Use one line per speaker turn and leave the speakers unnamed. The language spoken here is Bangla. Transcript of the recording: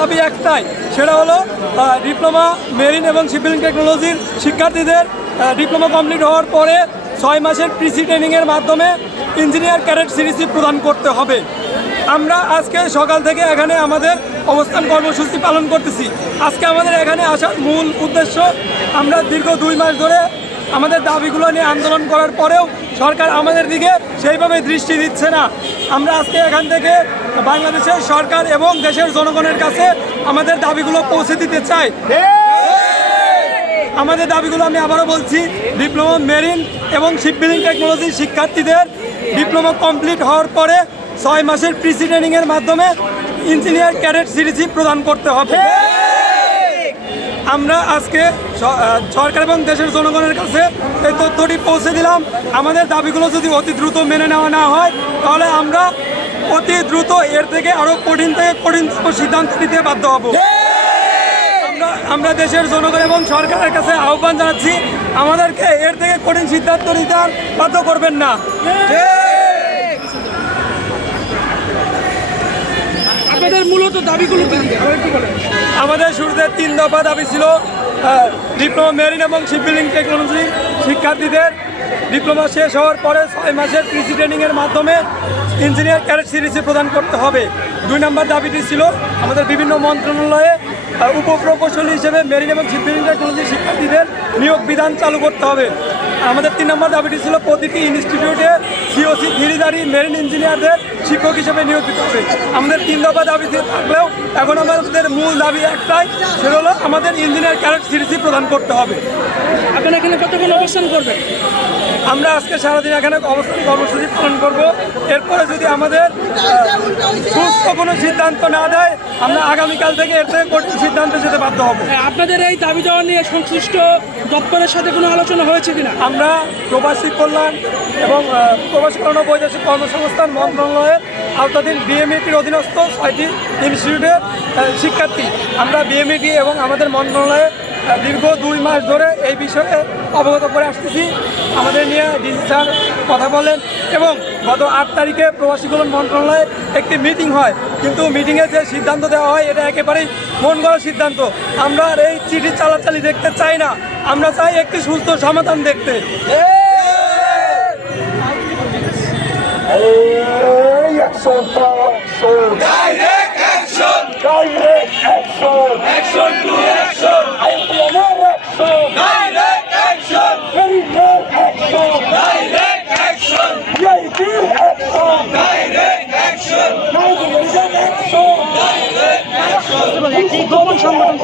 দাবি একটাই, সেটা হলো ডিপ্লোমা মেরিন এবং শিপিং টেকনোলজির শিক্ষার্থীদের ডিপ্লোমা কমপ্লিট হওয়ার পরে ছয় মাসের প্রিসি ট্রেনিংয়ের মাধ্যমে ইঞ্জিনিয়ার ক্যাডেট সিরিজটি প্রদান করতে হবে। আমরা আজকে সকাল থেকে এখানে আমাদের অবস্থান কর্মসূচি পালন করতেছি। আজকে আমাদের এখানে আসার মূল উদ্দেশ্য, আমরা দীর্ঘ দুই মাস ধরে আমাদের দাবিগুলো নিয়ে আন্দোলন করার পরেও সরকার আমাদের দিকে সেইভাবে দৃষ্টি দিচ্ছে না। আমরা আজকে এখান থেকে বাংলাদেশের সরকার এবং দেশের জনগণের কাছে আমাদের দাবিগুলো পৌঁছে দিতে চাই। আমাদের দাবিগুলো আমি আবারও বলছি, ডিপ্লোমা মেরিন এবং শিপবিল্ডিং টেকনোলজির শিক্ষার্থীদের ডিপ্লোমা কমপ্লিট হওয়ার পরে ছয় মাসের প্রিসি ট্রেনিংয়ের মাধ্যমে ইঞ্জিনিয়ার ক্যাডেট সিরিজই প্রদান করতে হবে। আমরা আজকে সরকার এবং দেশের জনগণের কাছে এই তথ্যটি পৌঁছে দিলাম। আমাদের দাবিগুলো যদি অতি দ্রুত মেনে নেওয়া না হয়, তাহলে আমরা অতি দ্রুত এর থেকে আরও কঠিন থেকে কঠিনতম সিদ্ধান্ত নিতে বাধ্য হব। আমরা আমরা দেশের জনগণ এবং সরকারের কাছে আহ্বান জানাচ্ছি, আমাদেরকে এর থেকে কঠিন সিদ্ধান্ত নিতে আর বাধ্য করবেন না।
আপনাদের মূলত দাবিগুলো
আমাদের শুরুতে তিন দফা দাবি ছিল ডিপ্লোমা মেরিন এবং শিপবিল্ডিং টেকনোলজি শিক্ষার্থীদের। ডিপ্লোমা শেষ হওয়ার পরে ছয় মাসের কৃষি ট্রেনিংয়ের মাধ্যমে ইঞ্জিনিয়ার ক্যারেট সিরিজে প্রদান করতে হবে। দুই নম্বর দাবিটি ছিল, আমাদের বিভিন্ন মন্ত্রণালয়ে উপপ্রকৌশলী হিসেবে মেরিন এবং শিপবিল্ডিং টেকনোলজি শিক্ষার্থীদের নিয়োগ বিধান চালু করতে হবে। আমাদের তিন নম্বর দাবিটি ছিল, প্রতিটি ইনস্টিটিউটে সিওসি থিরিদারি মেরিন ইঞ্জিনিয়ারদের শিক্ষক হিসেবে নিয়োগ দিতে হবে আমাদের তিন দফা দাবি থাকলেও এখন আমাদের মূল দাবি একটাই সেটা হলো আমাদের ইঞ্জিনিয়ার ক্যারেট সিরিজই প্রদান করতে হবে।
আপনারা এখানে কতক্ষণ অবস্থান করবেন?
আমরা আজকে সারাদিন এখানে অবস্থান কর্মসূচি পালন করব। এরপরে যদি আমাদের সুস্থ কোনো সিদ্ধান্ত না দেয় আমরা আগামীকাল থেকে এর থেকে কঠিন সিদ্ধান্তে যেতে বাধ্য হব।
হ্যাঁ, আপনাদের এই দাবি দেওয়া নিয়ে সংশ্লিষ্ট দপ্তরের সাথে কোনো আলোচনা হয়েছে কিনা?
আমরা প্রবাসী কল্যাণ এবং প্রবাসী কল্যাণ বৈদেশিক কর্মসংস্থান মন্ত্রণালয়ের আওতাধীন বিএমইটির অধীনস্থ ছয়টি ইনস্টিটিউটের শিক্ষার্থী। আমরা বিএমইটি এবং আমাদের মন্ত্রণালয়ে দীর্ঘ দুই মাস ধরে এই বিষয়ে অবগত করে আসতেছি। আমাদের নিয়ে ডিসি স্যার কথা বলেন এবং গত আট তারিখে প্রবাসী কল্যাণ মন্ত্রণালয়ে একটি মিটিং হয়। কিন্তু মিটিংয়ে যে সিদ্ধান্ত দেওয়া হয়, এটা একেবারেই মন গড়া সিদ্ধান্ত। আমরা এই চিঠি চালাচালি দেখতে চাই না। আমরা চাই একটি সুস্থ সমাধান দেখতে।
action, power, action.
Direct action!
Direct action.
Action to action!
Implement action.
Direct action!
Very good action.
Direct action!
VIP action.
Direct action!
Night vision action.
Direct action!
গোপন সংগঠন